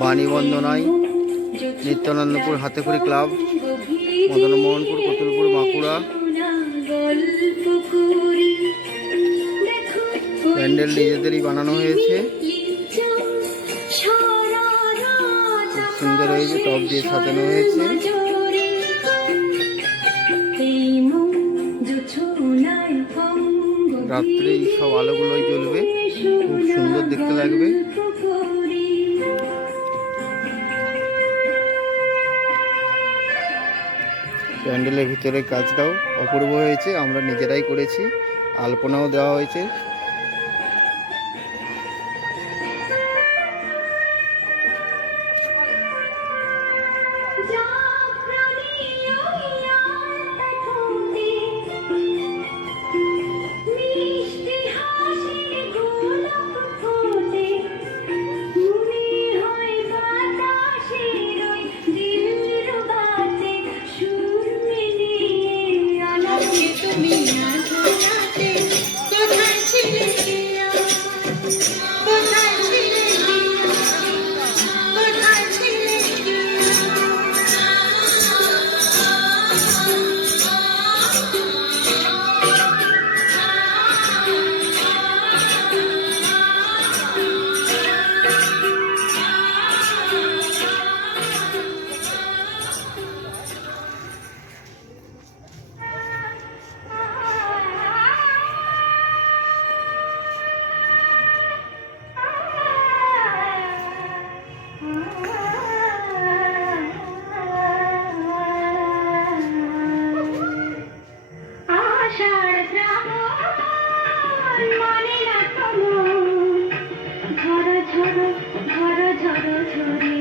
বাণী বন্দনায় নিত্যানন্দপুর হাতেখড়ি ক্লাব, মদনমোহনপুর, কতুলপুর, বাঁকুড়া। প্যান্ডেল নিজেদেরই বানানো হয়েছে, খুব সুন্দর হয়েছে, টপ দিয়ে সাজানো হয়েছে। রাত্রে এই সব আলোগুলোই জ্বলবে, খুব সুন্দর দেখতে লাগবে। প্যান্ডেলের ভিতরে কাজটাও অপূর্ব হয়েছে, আমরা নিজেরাই করেছি, আলপনাও দেওয়া হয়েছে। ঝড় ঝড় ঝড় ঝড় ঝড়